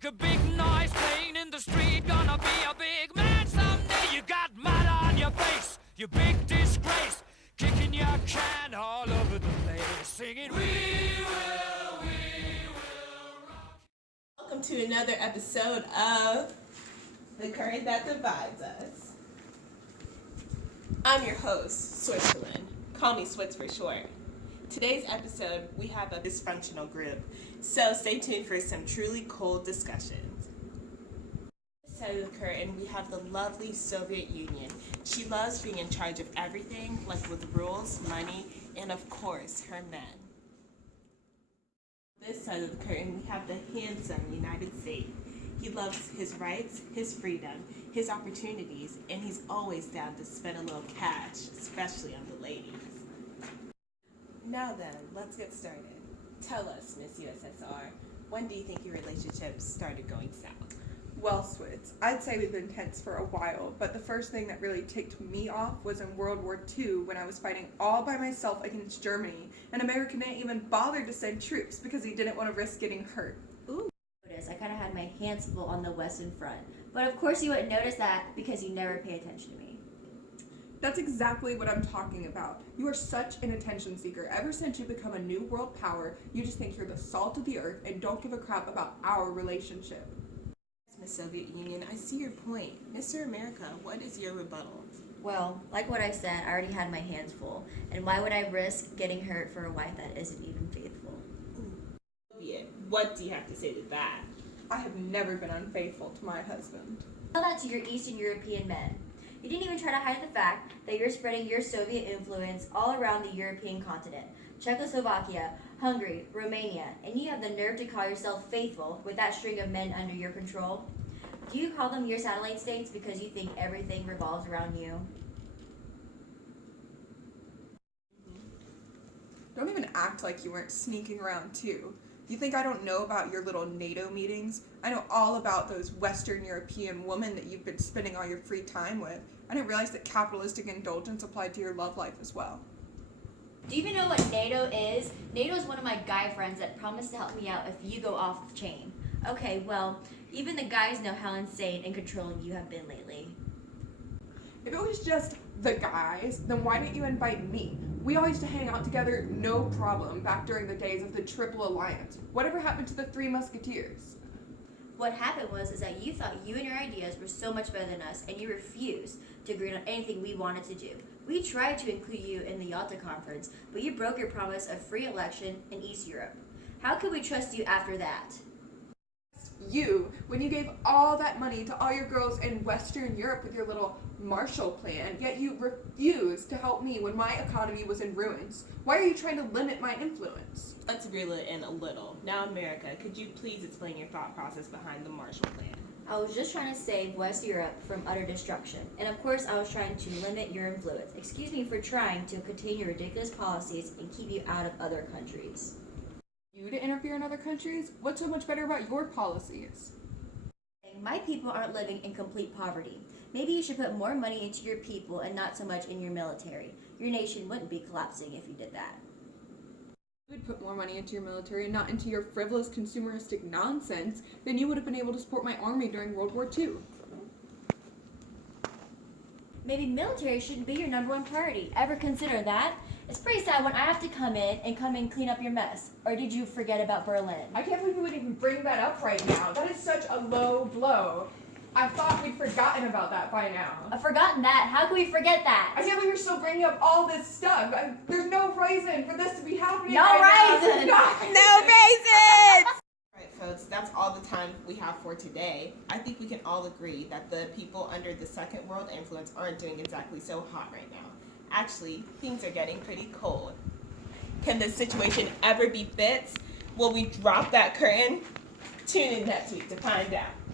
make a big noise playing in the street. Gonna be a big man someday. You got mud on your face, you big disgrace. Kicking your can all over the place, singing, we will rock. Welcome to another episode of The Current That Divides Us. I'm your host, Switzerland. Call me Switz for short. Today's episode, we have a dysfunctional group, so stay tuned for some truly cold discussions. This side of the curtain, we have the lovely Soviet Union. She loves being in charge of everything, like with rules, money, and of course, her men. This side of the curtain, we have the handsome United States. He loves his rights, his freedom, his opportunities, and he's always down to spend a little cash, especially on the ladies. Now then, let's get started. Tell us, Miss USSR, when do you think your relationship started going south? Well, Switz, I'd say we've been tense for a while, but the first thing that really ticked me off was in World War II when I was fighting all by myself against Germany, and America didn't even bother to send troops because he didn't want to risk getting hurt. Ooh. I kind of had my hands full on the Western Front, but of course you wouldn't notice that because you never pay attention to me. That's exactly what I'm talking about. You are such an attention seeker. Ever since you become a new world power, you just think you're the salt of the earth and don't give a crap about our relationship. Miss Soviet Union, I see your point. Mr. America, what is your rebuttal? Well, like what I said, I already had my hands full, and why would I risk getting hurt for a wife that isn't even faithful? Soviet, what do you have to say to that? I have never been unfaithful to my husband. Tell that to your Eastern European men. You didn't even try to hide the fact that you're spreading your Soviet influence all around the European continent. Czechoslovakia, Hungary, Romania, and you have the nerve to call yourself faithful with that string of men under your control? Do you call them your satellite states because you think everything revolves around you? Don't even act like you weren't sneaking around too. You think I don't know about your little NATO meetings? I know all about those Western European women that you've been spending all your free time with. I didn't realize that capitalistic indulgence applied to your love life as well. Do you even know what NATO is? NATO is one of my guy friends that promised to help me out if you go off the chain. Okay, well, even the guys know how insane and controlling you have been lately. If it was just the guys, then why didn't you invite me? We all used to hang out together, no problem, back during the days of the Triple Alliance. Whatever happened to the Three Musketeers? What happened was that you thought you and your ideas were so much better than us, and you refused to agree on anything we wanted to do. We tried to include you in the Yalta Conference, but you broke your promise of free election in East Europe. How could we trust you after that? You, when you gave all that money to all your girls in Western Europe with your little Marshall Plan, yet you refused to help me when my economy was in ruins. Why are you trying to limit my influence? Let's reel it in a little. Now, America, could you please explain your thought process behind the Marshall Plan? I was just trying to save West Europe from utter destruction. And of course, I was trying to limit your influence. Excuse me for trying to contain your ridiculous policies and keep you out of other countries. You to interfere in other countries? What's so much better about your policies? My people aren't living in complete poverty. Maybe you should put more money into your people and not so much in your military. Your nation wouldn't be collapsing if you did that. If you would put more money into your military and not into your frivolous consumeristic nonsense, then you would have been able to support my army during World War II. Maybe military shouldn't be your number one priority. Ever consider that? It's pretty sad when I have to come in and clean up your mess. Or did you forget about Berlin? I can't believe you would even bring that up right now. That is such a low blow. I thought we'd forgotten about that by now. I've forgotten that. How can we forget that? I can't believe you're still bringing up all this stuff. There's no reason for this to be happening No right reason! now. No reasons! Alright, folks, that's all the time we have for today. I think we can all agree that the people under the Second World influence aren't doing exactly so hot right now. Actually, things are getting pretty cold. Can this situation ever be fixed? Will we drop that curtain? Tune in next week to find out.